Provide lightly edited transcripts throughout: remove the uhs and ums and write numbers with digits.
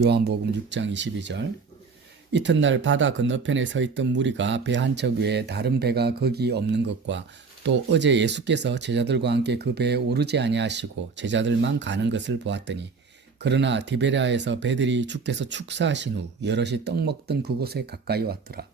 요한복음 6장 22절. 이튿날 바다 건너편에 서 있던 무리가 배 한 척 외에 다른 배가 거기 없는 것과 또 어제 예수께서 제자들과 함께 그 배에 오르지 아니하시고 제자들만 가는 것을 보았더니, 그러나 디베랴에서 배들이 주께서 축사하신 후 여럿이 떡 먹던 그곳에 가까이 왔더라.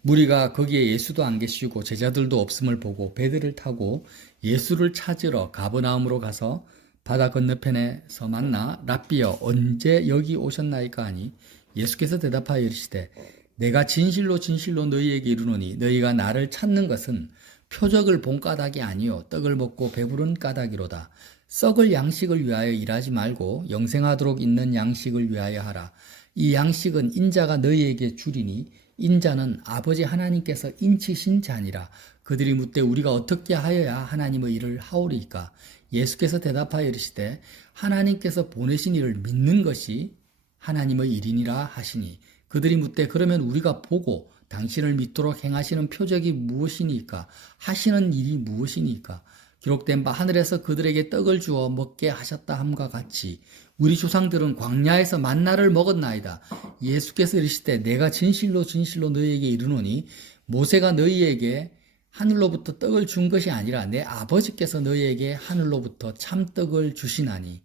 무리가 거기에 예수도 안 계시고 제자들도 없음을 보고 배들을 타고 예수를 찾으러 가버나움으로 가서 바다 건너편에서 만나 랍비여 언제 여기 오셨나이까 하니, 예수께서 대답하여 이르시되 내가 진실로 진실로 너희에게 이르노니 너희가 나를 찾는 것은 표적을 본 까닭이 아니요 떡을 먹고 배부른 까닭이로다. 썩을 양식을 위하여 일하지 말고 영생하도록 있는 양식을 위하여 하라. 이 양식은 인자가 너희에게 주리니 인자는 아버지 하나님께서 인치신 자니라. 그들이 묻되 우리가 어떻게 하여야 하나님의 일을 하오리이까? 예수께서 대답하여 이르시되 하나님께서 보내신 이를 믿는 것이 하나님의 일이니라 하시니, 그들이 묻되 그러면 우리가 보고 당신을 믿도록 행하시는 표적이 무엇이니까? 하시는 일이 무엇이니까? 기록된 바 하늘에서 그들에게 떡을 주어 먹게 하셨다 함과 같이 우리 조상들은 광야에서 만나를 먹었나이다. 예수께서 이르시되 내가 진실로 진실로 너희에게 이르노니 모세가 너희에게 하늘로부터 떡을 준 것이 아니라 내 아버지께서 너희에게 하늘로부터 참떡을 주시나니,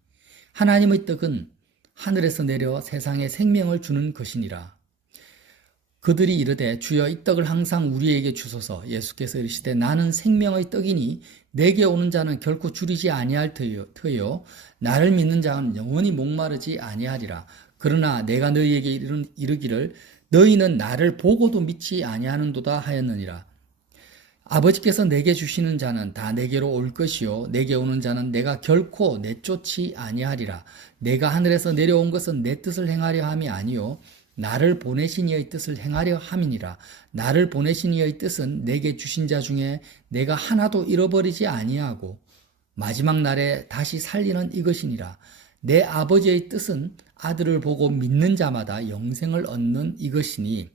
하나님의 떡은 하늘에서 내려 세상에 생명을 주는 것이니라. 그들이 이르되 주여 이 떡을 항상 우리에게 주소서. 예수께서 이르시되 나는 생명의 떡이니 내게 오는 자는 결코 줄이지 아니할 터요 나를 믿는 자는 영원히 목마르지 아니하리라. 그러나 내가 너희에게 이르기를 너희는 나를 보고도 믿지 아니하는도다 하였느니라. 아버지께서 내게 주시는 자는 다 내게로 올 것이요 내게 오는 자는 내가 결코 내쫓지 아니하리라. 내가 하늘에서 내려온 것은 내 뜻을 행하려 함이 아니요 나를 보내신 이의 뜻을 행하려 함이니라. 나를 보내신 이의 뜻은 내게 주신 자 중에 내가 하나도 잃어버리지 아니하고 마지막 날에 다시 살리는 이것이니라. 내 아버지의 뜻은 아들을 보고 믿는 자마다 영생을 얻는 이것이니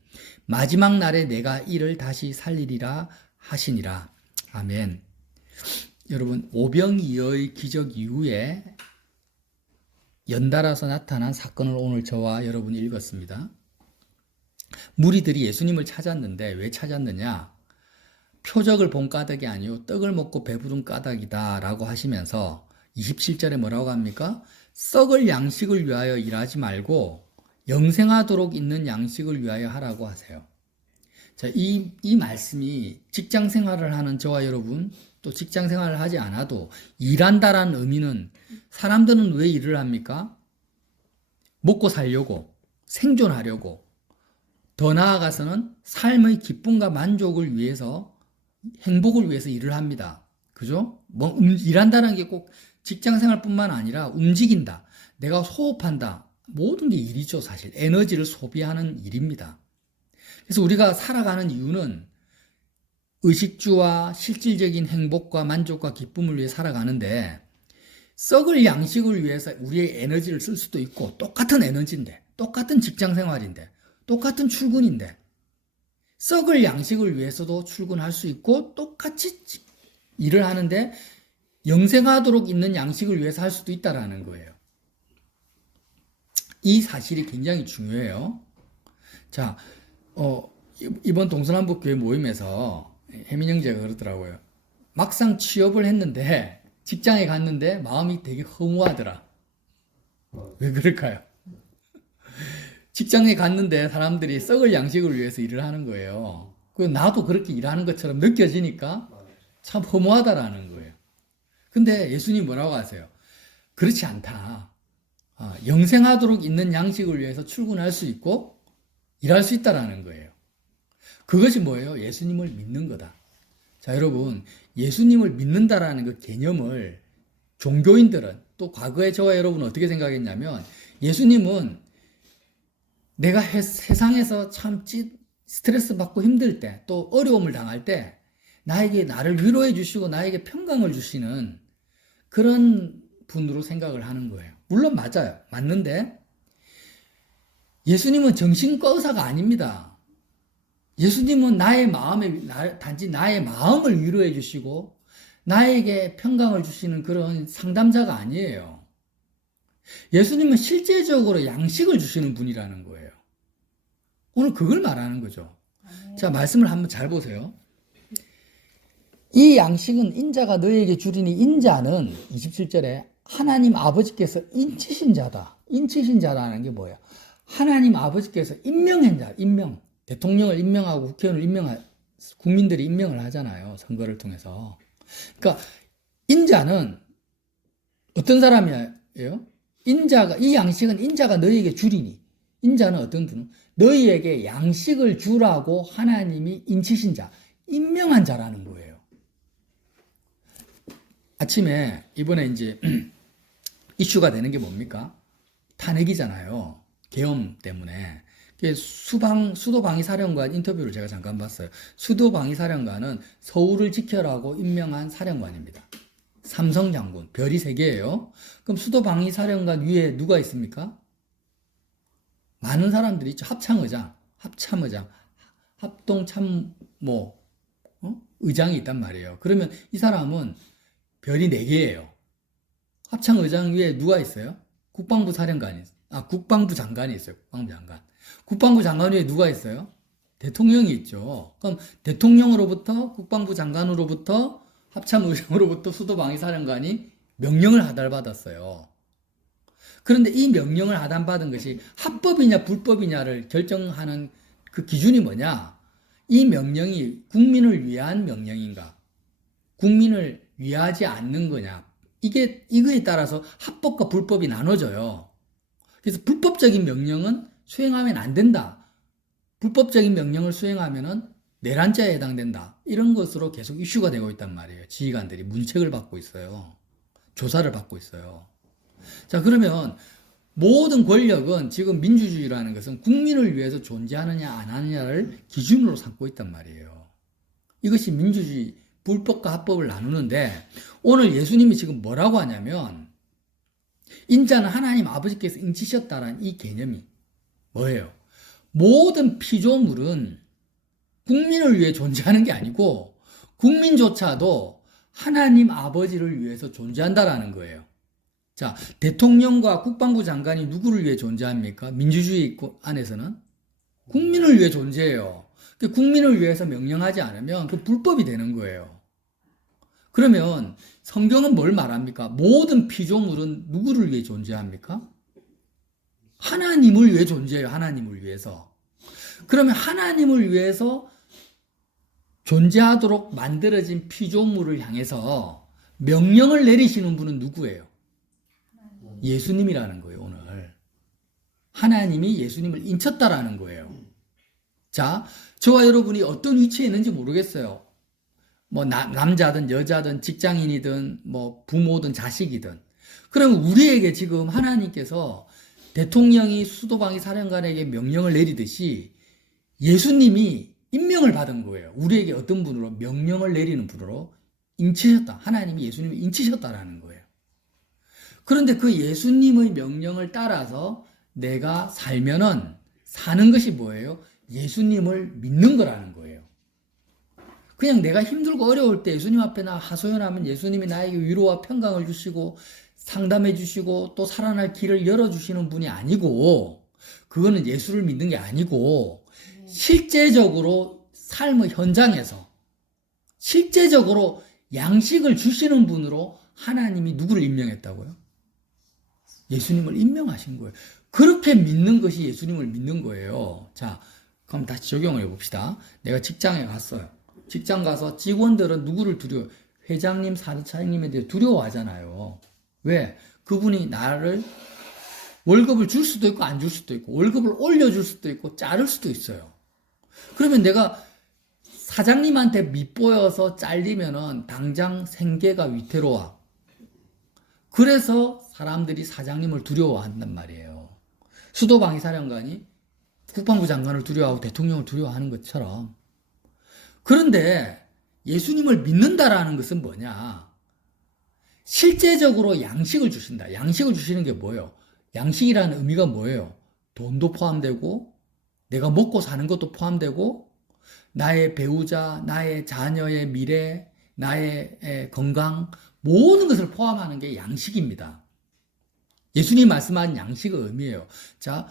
마지막 날에 내가 이를 다시 살리리라 하시니라. 아멘. 여러분, 오병이어의 기적 이후에 연달아서 나타난 사건을 오늘 저와 여러분이 읽었습니다. 무리들이 예수님을 찾았는데 왜 찾았느냐? 표적을 본 까닭이 아니요 떡을 먹고 배부른 까닭이다 라고 하시면서 27절에 뭐라고 합니까? 썩을 양식을 위하여 일하지 말고 영생하도록 있는 양식을 위하여 하라고 하세요. 자, 이 말씀이 직장 생활을 하는 저와 여러분, 또 직장 생활을 하지 않아도 일한다라는 의미는, 사람들은 왜 일을 합니까? 먹고 살려고, 생존하려고, 더 나아가서는 삶의 기쁨과 만족을 위해서, 행복을 위해서 일을 합니다. 그죠? 일한다는 게 꼭 직장 생활뿐만 아니라 움직인다, 내가 호흡한다, 모든 게 일이죠. 사실 에너지를 소비하는 일입니다. 그래서 우리가 살아가는 이유는 의식주와 실질적인 행복과 만족과 기쁨을 위해 살아가는데, 썩을 양식을 위해서 우리의 에너지를 쓸 수도 있고, 똑같은 에너지인데, 똑같은 직장 생활인데, 똑같은 출근인데, 썩을 양식을 위해서도 출근할 수 있고 똑같이 일을 하는데 영생하도록 있는 양식을 위해서 할 수도 있다라는 거예요. 이 사실이 굉장히 중요해요. 자, 이번 동서남북교회 모임에서 혜민 형제가 그러더라고요. 막상 취업을 했는데, 직장에 갔는데 마음이 되게 허무하더라. 왜 그럴까요? 직장에 갔는데 사람들이 썩을 양식을 위해서 일을 하는 거예요. 나도 그렇게 일하는 것처럼 느껴지니까 참 허무하다라는 거예요. 근데 예수님 뭐라고 하세요? 그렇지 않다. 영생하도록 있는 양식을 위해서 출근할 수 있고 일할 수 있다라는 거예요. 그것이 뭐예요? 예수님을 믿는 거다. 자, 여러분, 예수님을 믿는다라는 그 개념을 종교인들은, 또 과거에 저와 여러분은 어떻게 생각했냐면, 예수님은 내가 세상에서 참 스트레스 받고 힘들 때, 또 어려움을 당할 때 나를 위로해 주시고 나에게 평강을 주시는 그런 분으로 생각을 하는 거예요. 물론 맞아요. 맞는데 예수님은 정신과 의사가 아닙니다. 예수님은 단지 나의 마음을 위로해 주시고 나에게 평강을 주시는 그런 상담자가 아니에요. 예수님은 실제적으로 양식을 주시는 분이라는 거예요. 오늘 그걸 말하는 거죠. 자, 말씀을 한번 잘 보세요. 이 양식은 인자가 너에게 주리니, 인자는 27절에 하나님 아버지께서 인치신 자다. 인치신 자라는 게 뭐예요? 하나님 아버지께서 임명한 자, 임명. 대통령을 임명하고 국회의원을 국민들이 임명을 하잖아요. 선거를 통해서. 그러니까 인자는 어떤 사람이에요? 이 양식은 인자가 너희에게 주리니. 인자는 어떤 분은 너희에게 양식을 주라고 하나님이 인치신 자, 임명한 자라는 거예요. 아침에 이번에 이제 이슈가 되는 게 뭡니까? 탄핵이잖아요. 계엄 때문에. 수도방위사령관 인터뷰를 제가 잠깐 봤어요. 수도방위사령관은 서울을 지켜라고 임명한 사령관입니다. 삼성 장군, 별이 3개예요. 그럼 수도방위사령관 위에 누가 있습니까? 많은 사람들이 있죠. 합참의장, 합동참모, 의장이 있단 말이에요. 그러면 이 사람은 별이 4개예요. 합참의장 위에 누가 있어요? 국방부 장관이 있어요. 국방부 장관 위에 누가 있어요? 대통령이 있죠. 그럼 대통령으로부터, 국방부 장관으로부터, 합참의장으로부터 수도방위사령관이 명령을 하달받았어요. 그런데 이 명령을 하달받은 것이 합법이냐 불법이냐를 결정하는 그 기준이 뭐냐? 이 명령이 국민을 위한 명령인가? 국민을 위하지 않는 거냐? 이거에 따라서 합법과 불법이 나눠져요. 그래서 불법적인 명령은 수행하면 안 된다. 불법적인 명령을 수행하면은 내란죄에 해당된다. 이런 것으로 계속 이슈가 되고 있단 말이에요. 지휘관들이 문책을 받고 있어요. 조사를 받고 있어요. 자, 그러면 모든 권력은 지금 민주주의라는 것은 국민을 위해서 존재하느냐 안 하느냐를 기준으로 삼고 있단 말이에요. 이것이 민주주의, 불법과 합법을 나누는데 오늘 예수님이 지금 뭐라고 하냐면 인자는 하나님 아버지께서 인치셨다라는 이 개념이 뭐예요? 모든 피조물은 국민을 위해 존재하는 게 아니고 국민조차도 하나님 아버지를 위해서 존재한다라는 거예요. 자, 대통령과 국방부 장관이 누구를 위해 존재합니까? 민주주의 안에서는 국민을 위해 존재해요. 국민을 위해서 명령하지 않으면 그 불법이 되는 거예요. 그러면 성경은 뭘 말합니까? 모든 피조물은 누구를 위해 존재합니까? 하나님을 위해 존재해요. 하나님을 위해서. 그러면 하나님을 위해서 존재하도록 만들어진 피조물을 향해서 명령을 내리시는 분은 누구예요? 예수님이라는 거예요, 오늘. 하나님이 예수님을 인쳤다라는 거예요. 자, 저와 여러분이 어떤 위치에 있는지 모르겠어요. 뭐, 남자든 여자든 직장인이든 뭐, 부모든 자식이든. 그러면 우리에게 지금 하나님께서 대통령이 수도방위사령관에게 명령을 내리듯이 예수님이 임명을 받은 거예요. 우리에게 어떤 분으로? 명령을 내리는 분으로 인치셨다. 하나님이 예수님을 인치셨다라는 거예요. 그런데 그 예수님의 명령을 따라서 내가 살면은 사는 것이 뭐예요? 예수님을 믿는 거라는 거예요. 그냥 내가 힘들고 어려울 때 예수님 앞에 나 하소연하면 예수님이 나에게 위로와 평강을 주시고 상담해 주시고 또 살아날 길을 열어주시는 분이 아니고, 그거는 예수를 믿는 게 아니고 실제적으로 삶의 현장에서 실제적으로 양식을 주시는 분으로 하나님이 누구를 임명했다고요? 예수님을 임명하신 거예요. 그렇게 믿는 것이 예수님을 믿는 거예요. 자, 그럼 다시 적용을 해봅시다. 내가 직장에 갔어요. 직장 가서 직원들은 누구를 두려워해요? 회장님, 사장님에 대해 두려워하잖아요. 왜? 그분이 나를 월급을 줄 수도 있고 안 줄 수도 있고 월급을 올려줄 수도 있고 자를 수도 있어요. 그러면 내가 사장님한테 밉보여서 잘리면은 당장 생계가 위태로워. 그래서 사람들이 사장님을 두려워한단 말이에요. 수도방위사령관이 국방부 장관을 두려워하고 대통령을 두려워하는 것처럼. 그런데 예수님을 믿는다라는 것은 뭐냐? 실제적으로 양식을 주신다. 양식을 주시는 게 뭐예요? 양식이라는 의미가 뭐예요? 돈도 포함되고 내가 먹고 사는 것도 포함되고 나의 배우자, 나의 자녀의 미래, 나의 건강, 모든 것을 포함하는 게 양식입니다. 예수님 말씀한 양식의 의미예요. 자,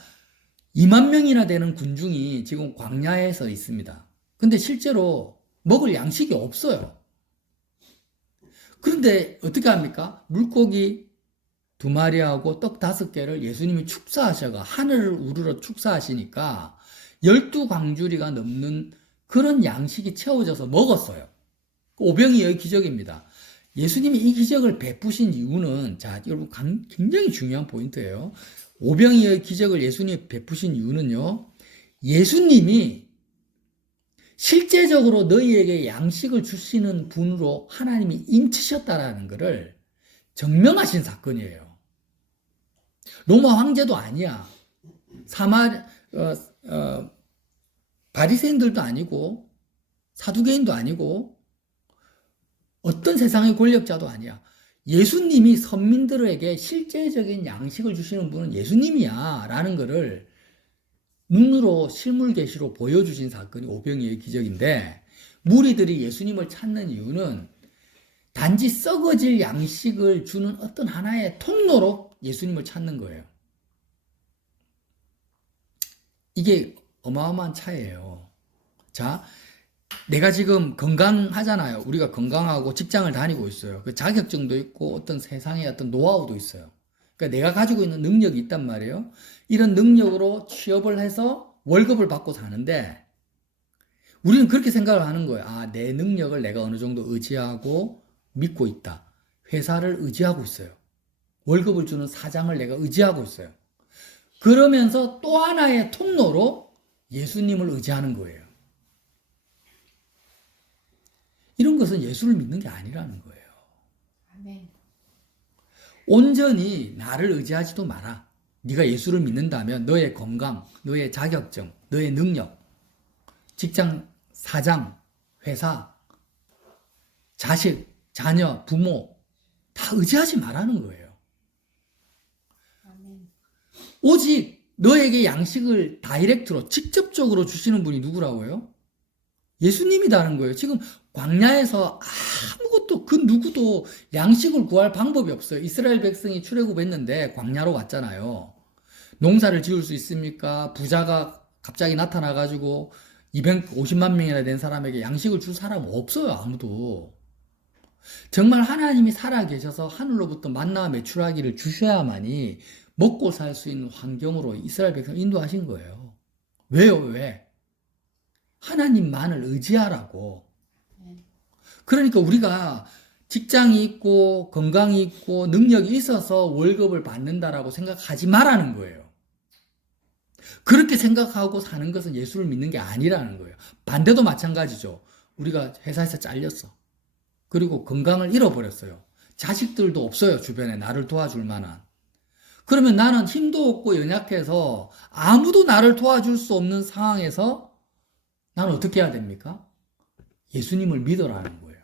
2만 명이나 되는 군중이 지금 광야에서 있습니다. 근데 실제로 먹을 양식이 없어요. 그런데 어떻게 합니까? 물고기 2마리하고 떡 5개를 예수님이 축사하셔가 하늘을 우러러 축사하시니까 12광주리가 넘는 그런 양식이 채워져서 먹었어요. 오병이어의 기적입니다. 예수님이 이 기적을 베푸신 이유는, 자, 여러분 굉장히 중요한 포인트예요. 오병이어의 기적을 예수님이 베푸신 이유는요, 예수님이 실제적으로 너희에게 양식을 주시는 분으로 하나님이 인치셨다라는 것을 증명하신 사건이에요. 로마 황제도 아니야. 바리새인들도 아니고 사두개인도 아니고 어떤 세상의 권력자도 아니야. 예수님이 선민들에게 실제적인 양식을 주시는 분은 예수님이야 라는 것을 눈으로 실물 계시로 보여주신 사건이 오병이어의 기적인데, 무리들이 예수님을 찾는 이유는 단지 썩어질 양식을 주는 어떤 하나의 통로로 예수님을 찾는 거예요. 이게 어마어마한 차이예요. 자, 내가 지금 건강하잖아요. 우리가 건강하고 직장을 다니고 있어요. 그 자격증도 있고 어떤 세상의 어떤 노하우도 있어요. 그러니까 내가 가지고 있는 능력이 있단 말이에요. 이런 능력으로 취업을 해서 월급을 받고 사는데, 우리는 그렇게 생각을 하는 거예요. 아, 내 능력을 내가 어느 정도 의지하고 믿고 있다. 회사를 의지하고 있어요. 월급을 주는 사장을 내가 의지하고 있어요. 그러면서 또 하나의 통로로 예수님을 의지하는 거예요. 이런 것은 예수를 믿는 게 아니라는 거예요. 아멘. 온전히 나를 의지하지도 마라. 네가 예수를 믿는다면 너의 건강, 너의 자격증, 너의 능력, 직장, 사장, 회사, 자식, 자녀, 부모 다 의지하지 말라는 거예요. 아멘. 오직 너에게 양식을 다이렉트로 직접적으로 주시는 분이 누구라고요? 예수님이라는 거예요. 지금 광야에서 아무것도 그 누구도 양식을 구할 방법이 없어요. 이스라엘 백성이 출애굽했는데 광야로 왔잖아요. 농사를 지을 수 있습니까? 부자가 갑자기 나타나가지고 250만 명이나 된 사람에게 양식을 줄 사람 없어요. 아무도. 정말 하나님이 살아계셔서 하늘로부터 만나 메추라기를 주셔야만이 먹고 살 수 있는 환경으로 이스라엘 백성을 인도하신 거예요. 왜요? 왜? 하나님만을 의지하라고. 그러니까 우리가 직장이 있고 건강이 있고 능력이 있어서 월급을 받는다라고 생각하지 말라는 거예요. 그렇게 생각하고 사는 것은 예수를 믿는 게 아니라는 거예요. 반대도 마찬가지죠. 우리가 회사에서 잘렸어. 그리고 건강을 잃어버렸어요. 자식들도 없어요. 주변에 나를 도와줄 만한. 그러면 나는 힘도 없고 연약해서 아무도 나를 도와줄 수 없는 상황에서 나는 어떻게 해야 됩니까? 예수님을 믿어라는 거예요.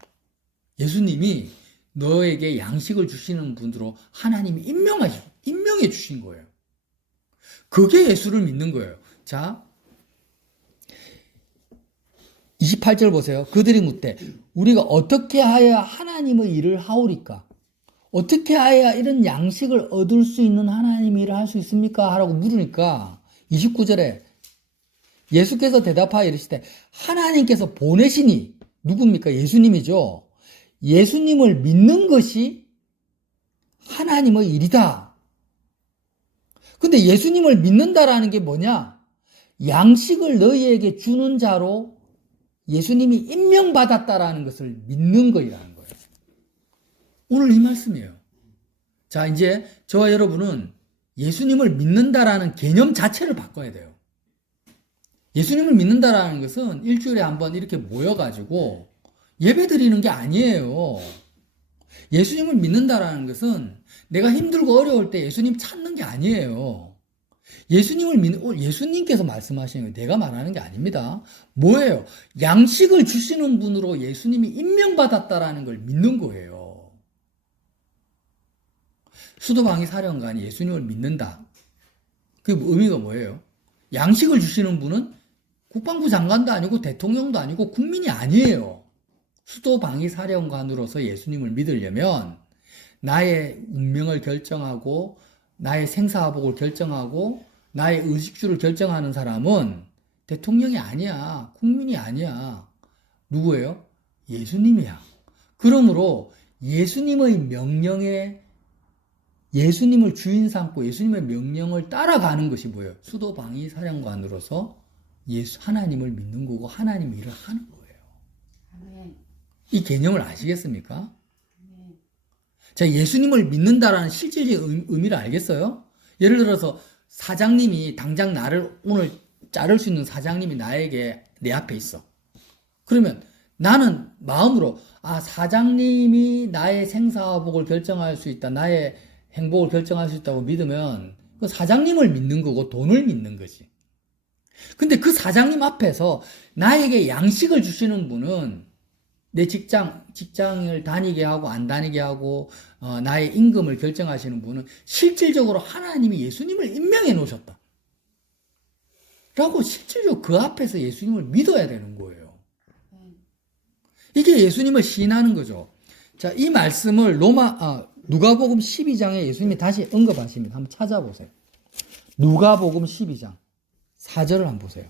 예수님이 너에게 양식을 주시는 분으로 하나님이 임명해 주신 거예요. 그게 예수를 믿는 거예요. 자, 28절 보세요. 그들이 묻되 우리가 어떻게 하여야 하나님의 일을 하오리까? 어떻게 하여야 이런 양식을 얻을 수 있는 하나님의 일을 할 수 있습니까? 하라고 물으니까 29절에 예수께서 대답하여 이르시되 하나님께서 보내시니, 누굽니까? 예수님이죠. 예수님을 믿는 것이 하나님의 일이다. 근데 예수님을 믿는다라는 게 뭐냐? 양식을 너희에게 주는 자로 예수님이 임명받았다라는 것을 믿는 거라는 거예요. 오늘 이 말씀이에요. 자, 이제 저와 여러분은 예수님을 믿는다라는 개념 자체를 바꿔야 돼요. 예수님을 믿는다라는 것은 일주일에 한번 이렇게 모여가지고 예배 드리는 게 아니에요. 예수님을 믿는다라는 것은 내가 힘들고 어려울 때 예수님 찾는 게 아니에요. 예수님께서 말씀하시는 거예요. 내가 말하는 게 아닙니다. 뭐예요? 양식을 주시는 분으로 예수님이 임명받았다라는 걸 믿는 거예요. 수도방위 사령관이 예수님을 믿는다. 그 의미가 뭐예요? 양식을 주시는 분은 국방부 장관도 아니고 대통령도 아니고 국민이 아니에요. 수도방위 사령관으로서 예수님을 믿으려면 나의 운명을 결정하고 나의 생사복을 결정하고 나의 의식주를 결정하는 사람은 대통령이 아니야. 국민이 아니야. 누구예요? 예수님이야. 그러므로 예수님의 명령에 예수님을 주인 삼고 예수님의 명령을 따라가는 것이 뭐예요? 수도방위 사령관으로서 하나님을 믿는 거고 하나님 일을 하는 거예요. 아멘. 이 개념을 아시겠습니까? 아멘. 자, 예수님을 믿는다라는 실질적인 의미를 알겠어요? 예를 들어서 사장님이 당장 나를 오늘 자를 수 있는 사장님이 내 앞에 있어. 그러면 나는 마음으로 사장님이 나의 생사복을 결정할 수 있다. 나의 행복을 결정할 수 있다고 믿으면 그 사장님을 믿는 거고 돈을 믿는 거지. 근데 그 사장님 앞에서 나에게 양식을 주시는 분은 내 직장을 다니게 하고 안 다니게 하고 나의 임금을 결정하시는 분은 실질적으로 하나님이 예수님을 임명해 놓으셨다. 라고 실질적으로 그 앞에서 예수님을 믿어야 되는 거예요. 이게 예수님을 시인하는 거죠. 자, 이 말씀을 누가복음 12장에 예수님이 다시 언급하십니다. 한번 찾아보세요. 누가복음 12장 4절을 한번 보세요.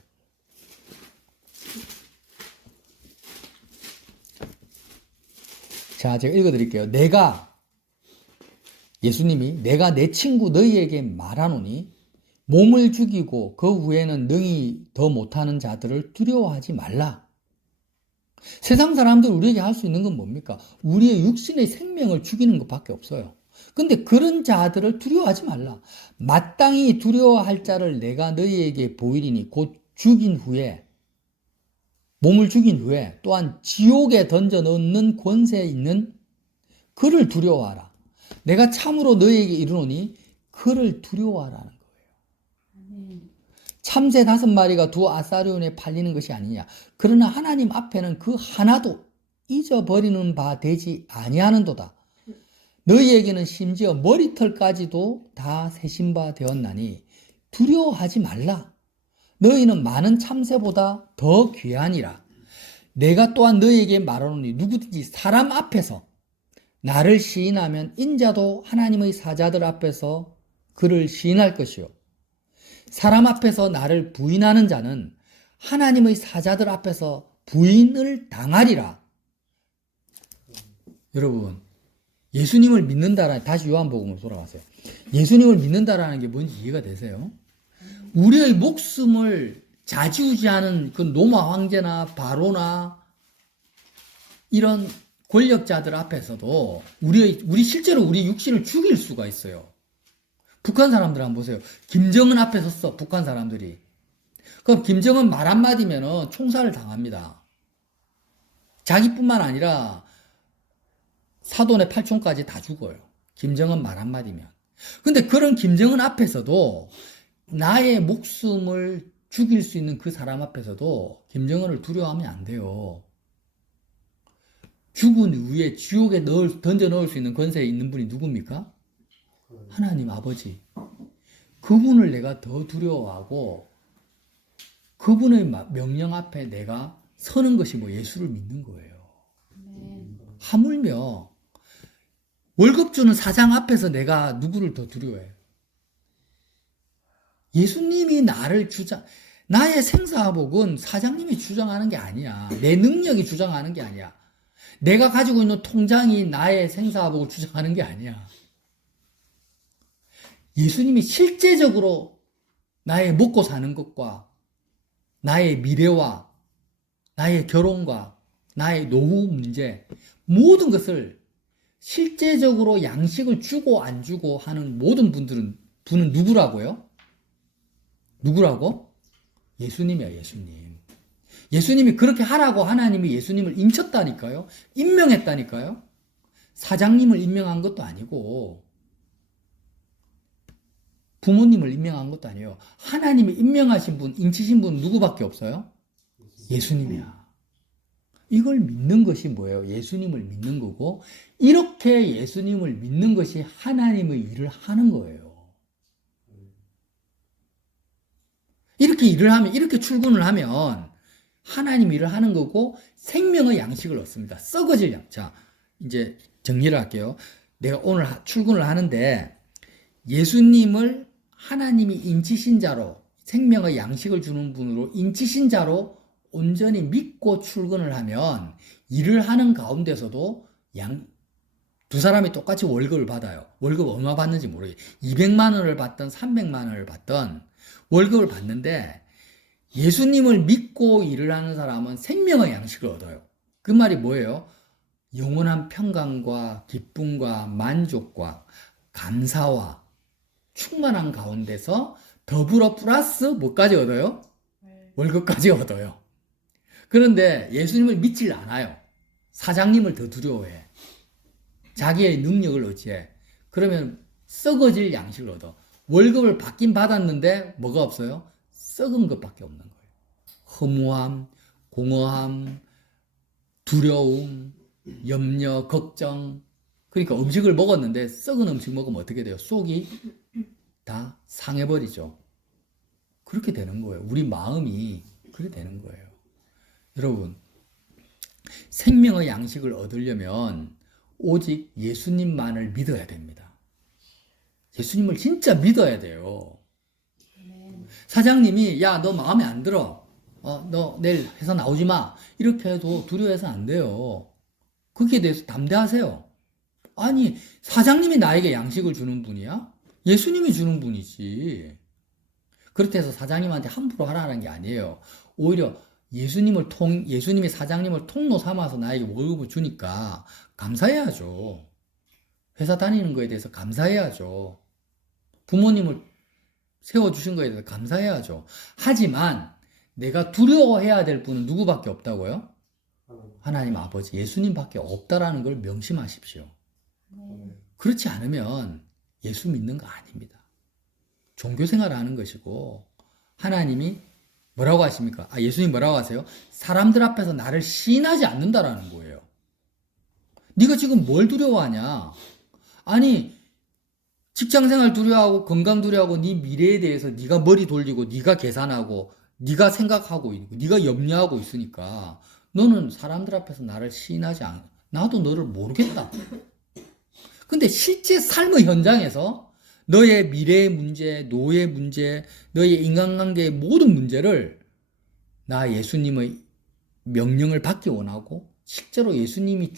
자, 제가 읽어드릴게요. 예수님이 내가 내 친구 너희에게 말하노니 몸을 죽이고 그 후에는 능히 더 못하는 자들을 두려워하지 말라. 세상 사람들 우리에게 할 수 있는 건 뭡니까? 우리의 육신의 생명을 죽이는 것밖에 없어요. 근데 그런 자들을 두려워하지 말라. 마땅히 두려워할 자를 내가 너희에게 보이리니 곧 몸을 죽인 후에 또한 지옥에 던져 넣는 권세 있는 그를 두려워하라. 내가 참으로 너희에게 이르노니 그를 두려워하라는 거예요. 참새 5마리가 두 아사리온에 팔리는 것이 아니냐. 그러나 하나님 앞에는 그 하나도 잊어버리는 바 되지 아니하는도다. 너희에게는 심지어 머리털까지도 다 세신 바 되었나니 두려워하지 말라. 너희는 많은 참새보다 더 귀하니라. 내가 또한 너희에게 말하노니 누구든지 사람 앞에서 나를 시인하면 인자도 하나님의 사자들 앞에서 그를 시인할 것이요. 사람 앞에서 나를 부인하는 자는 하나님의 사자들 앞에서 부인을 당하리라. 여러분, 예수님을 믿는다라는, 다시 요한복음으로 돌아가세요. 예수님을 믿는다라는 게 뭔지 이해가 되세요? 우리의 목숨을 좌지우지하는 그 로마 황제나 바로나 이런 권력자들 앞에서도 실제로 우리 육신을 죽일 수가 있어요. 북한 사람들 한번 보세요. 김정은 앞에 섰어, 북한 사람들이. 그럼 김정은 말 한마디면 총살을 당합니다. 자기뿐만 아니라 사돈의 팔촌까지 다 죽어요. 김정은 말 한마디면. 근데 그런 김정은 앞에서도 나의 목숨을 죽일 수 있는 그 사람 앞에서도 김정은을 두려워하면 안 돼요. 죽은 후에 지옥에 던져 넣을 수 있는 권세에 있는 분이 누굽니까? 하나님 아버지. 그분을 내가 더 두려워하고 그분의 명령 앞에 내가 서는 것이 예수를 믿는 거예요. 하물며 월급 주는 사장 앞에서 내가 누구를 더 두려워해요? 예수님이 나의 생사복은 사장님이 주장하는 게 아니야. 내 능력이 주장하는 게 아니야. 내가 가지고 있는 통장이 나의 생사복을 주장하는 게 아니야. 예수님이 실제적으로 나의 먹고 사는 것과 나의 미래와 나의 결혼과 나의 노후 문제 모든 것을 실제적으로 양식을 주고 안 주고 하는 모든 분은 누구라고요? 누구라고? 예수님이야, 예수님. 예수님이 그렇게 하라고 하나님이 예수님을 임쳤다니까요. 임명했다니까요. 사장님을 임명한 것도 아니고 부모님을 임명한 것도 아니에요. 하나님이 임명하신 분, 임치신 분은 누구밖에 없어요? 예수님이야. 이걸 믿는 것이 뭐예요? 예수님을 믿는 거고, 이렇게 예수님을 믿는 것이 하나님의 일을 하는 거예요. 이렇게 일을 하면, 이렇게 출근을 하면 하나님 일을 하는 거고 생명의 양식을 얻습니다. 썩어질 양. 자, 이제 정리를 할게요. 내가 오늘 출근을 하는데 예수님을 하나님이 인치신 자로, 생명의 양식을 주는 분으로 인치신 자로 온전히 믿고 출근을 하면 일을 하는 가운데서도 두 사람이 똑같이 월급을 받아요. 월급 얼마 받는지 모르겠어요. 200만 원을 받든 300만 원을 받든 월급을 받는데 예수님을 믿고 일을 하는 사람은 생명의 양식을 얻어요. 그 말이 뭐예요? 영원한 평강과 기쁨과 만족과 감사와 충만한 가운데서 더불어 플러스 뭐까지 얻어요? 월급까지 얻어요. 그런데 예수님을 믿질 않아요. 사장님을 더 두려워해. 자기의 능력을 의지해. 그러면 썩어질 양식을 얻어. 월급을 받긴 받았는데 뭐가 없어요? 썩은 것밖에 없는 거예요. 허무함, 공허함, 두려움, 염려, 걱정. 그러니까 음식을 먹었는데 썩은 음식 먹으면 어떻게 돼요? 속이 다 상해버리죠. 그렇게 되는 거예요. 우리 마음이 그렇게 되는 거예요. 여러분, 생명의 양식을 얻으려면 오직 예수님만을 믿어야 됩니다. 예수님을 진짜 믿어야 돼요. 사장님이 야, 너 마음에 안 들어. 너 내일 회사 나오지 마. 이렇게 해도 두려워해서 안 돼요. 거기에 대해서 담대하세요. 아니, 사장님이 나에게 양식을 주는 분이야? 예수님이 주는 분이지. 그렇다 해서 사장님한테 함부로 하라는 게 아니에요. 오히려 예수님이 사장님을 통로 삼아서 나에게 월급을 주니까 감사해야죠. 회사 다니는 거에 대해서 감사해야죠. 부모님을 세워주신 거에 대해서 감사해야죠. 하지만 내가 두려워해야 될 분은 누구밖에 없다고요? 하나님 아버지, 예수님밖에 없다라는 걸 명심하십시오. 그렇지 않으면 예수 믿는 거 아닙니다. 종교생활을 하는 것이고 하나님이 뭐라고 하십니까? 예수님 뭐라고 하세요? 사람들 앞에서 나를 시인하지 않는다라는 거예요. 네가 지금 뭘 두려워하냐? 아니, 직장생활 두려워하고 건강 두려워하고 네 미래에 대해서 네가 머리 돌리고 네가 계산하고 네가 생각하고 있고 네가 염려하고 있으니까 너는 사람들 앞에서 나를 시인하지 않아. 나도 너를 모르겠다. 근데 실제 삶의 현장에서 너의 미래의 문제, 노예의 문제, 너의 인간관계의 모든 문제를 나 예수님의 명령을 받기 원하고 실제로 예수님이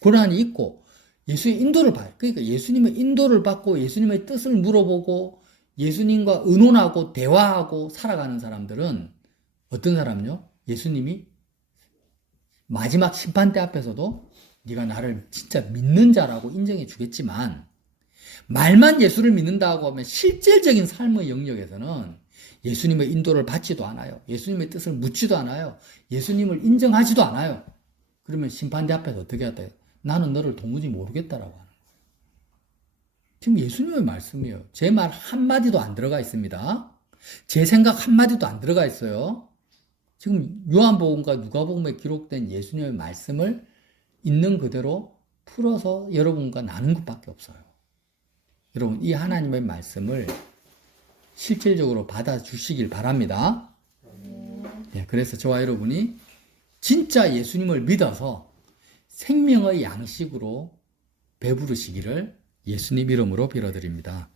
권한이 있고 예수의 인도를 봐요. 그러니까 예수님의 인도를 받고 예수님의 뜻을 물어보고 예수님과 의논하고 대화하고 살아가는 사람들은 어떤 사람요? 예수님이 마지막 심판대 앞에서도 네가 나를 진짜 믿는 자라고 인정해 주겠지만 말만 예수를 믿는다고 하면 실질적인 삶의 영역에서는 예수님의 인도를 받지도 않아요. 예수님의 뜻을 묻지도 않아요. 예수님을 인정하지도 않아요. 그러면 심판대 앞에서 어떻게 해야 돼요? 나는 너를 도무지 모르겠다라고 하는 거예요. 지금 예수님의 말씀이에요. 제 말 한마디도 안 들어가 있습니다. 제 생각 한마디도 안 들어가 있어요. 지금 요한복음과 누가복음에 기록된 예수님의 말씀을 있는 그대로 풀어서 여러분과 나눈 것밖에 없어요. 여러분, 이 하나님의 말씀을 실질적으로 받아주시길 바랍니다. 네, 그래서 저와 여러분이 진짜 예수님을 믿어서 생명의 양식으로 배부르시기를 예수님 이름으로 빌어드립니다.